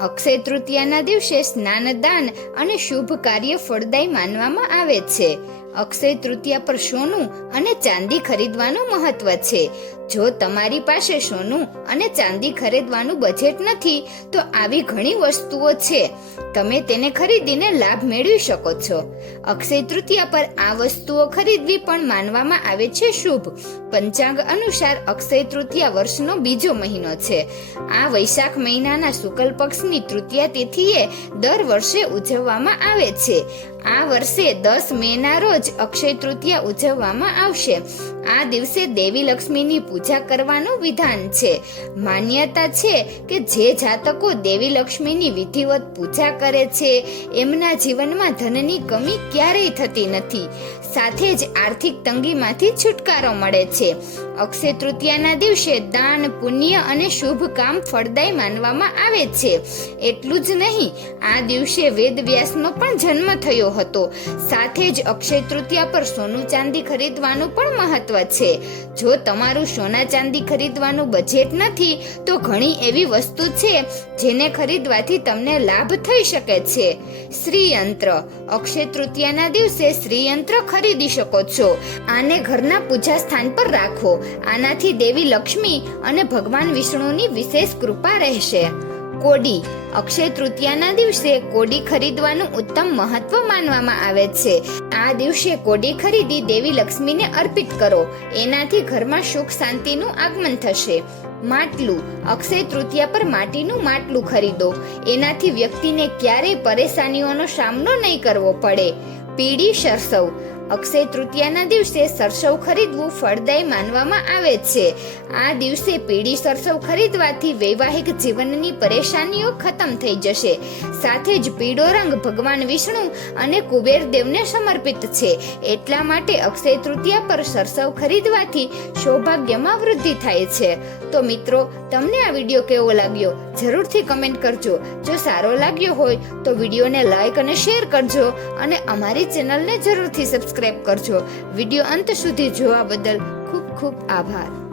અક્ષય તૃતીયાના દિવસે સ્નાનદાન અને શુભ કાર્ય ફળદાયી માનવામાં આવે છે. અક્ષય તૃતીયા પર સોનું અને ચાંદી ખરીદવાનું મહત્વ છે. જો તમારી પાસે સોનું અને ચાંદી ખરીદવાનું બજેટ નથી, તો આવી ઘણી વસ્તુઓ છે. તમે તેને ખરીદીને લાભ મેળવી શકો છો. અક્ષય તૃતીયા પર આ વસ્તુઓ ખરીદવી પણ માનવામાં આવે છે શુભ. પંચાંગ અનુસાર અક્ષય તૃતીયા વર્ષનો બીજો મહિનો છે. આ વૈશાખ મહિનાના શુક્લ પક્ષની તૃતીયા તિથિએ દર વર્ષે ઉજવવામાં આવે છે. આ વર્ષે દસ મેના રોજ અક્ષય તૃતીયા ઉજવવામાં આવશે. આ દિવસે દેવી લક્ષ્મીની પૂજા કરવાનું વિધાન છે. માન્યતા છે કે જે જાતકો દેવી લક્ષ્મીની વિધિવત પૂજા કરે છે, એમના જીવનમાં ધનની કમી ક્યારેય થતી નથી. સાથે જ આર્થિક તંગીમાંથી છુટકારો મળે છે. અક્ષય તૃતીયાના દિવસે દાન, પુણ્ય અને શુભ કામ ફળદાયી માનવામાં આવે છે. એટલું જ નહીં, આ દિવસે વેદ વ્યાસનો પણ જન્મ થયો હતો. સાથે જ અક્ષય તૃતીયા પર સોનું ચાંદી ખરીદવાનું પણ મહત્વ છે. જો તમારું સોના ચાંદી ખરીદવાનું બજેટ નથી, તો ઘણી એવી વસ્તુ છે જેને ખરીદવાથી તમને લાભ થઈ શકે છે. શ્રીયંત્ર. અક્ષય તૃતીયાના દિવસે શ્રીયંત્ર ખરીદી શકો છો. આને ઘરના પૂજા સ્થાન પર રાખો. આનાથી દેવી લક્ષ્મી અને ભગવાન વિષ્ણુની વિશેષ કૃપા રહેશે. કોડી. અક્ષય તૃતીયાના દિવસે કોડી ખરીદવાનું ઉત્તમ મહત્વ માનવામાં આવે છે. આ દિવસે કોડી ખરીદી દેવી લક્ષ્મીને અર્પિત કરો. એનાથી ઘરમાં સુખ શાંતિનું આગમન થશે. માટલું. અક્ષય તૃતીયા પર માટીનું માટલું ખરીદો. એનાથી વ્યક્તિને ક્યારેય પરેશાનીઓનો સામનો નહીં કરવો પડે. પીળી સરસવ. અક્ષય તૃતીયાના દિવસે સરસવ ખરીદવું ફળદાયી માનવામાં આવે છે. આ દિવસે પીળી સરસવ ખરીદવાથી વૈવાહિક જીવનની પરેશાનીઓ ખતમ થઈ જશે. સાથે જ પીળો રંગ ભગવાન વિષ્ણુ અને કુબેર દેવને સમર્પિત છે. એટલા માટે અક્ષય તૃતીયા પર સરસવ ખરીદવાથી સૌભાગ્યમાં વૃદ્ધિ થાય છે. તો મિત્રો, તમને આ વીડિયો કેવો લાગ્યો? જરૂરથી કમેન્ટ કરજો. જો સારો લાગ્યો હોય, તો વિડીયોને લાઈક અને શેર કરજો અને અમારી ચેનલને જરૂરથી સબસ્ક્રાઇબ કરજો. વીડિયો અંત સુધી જોવા બદલ ખૂબ ખૂબ આભાર.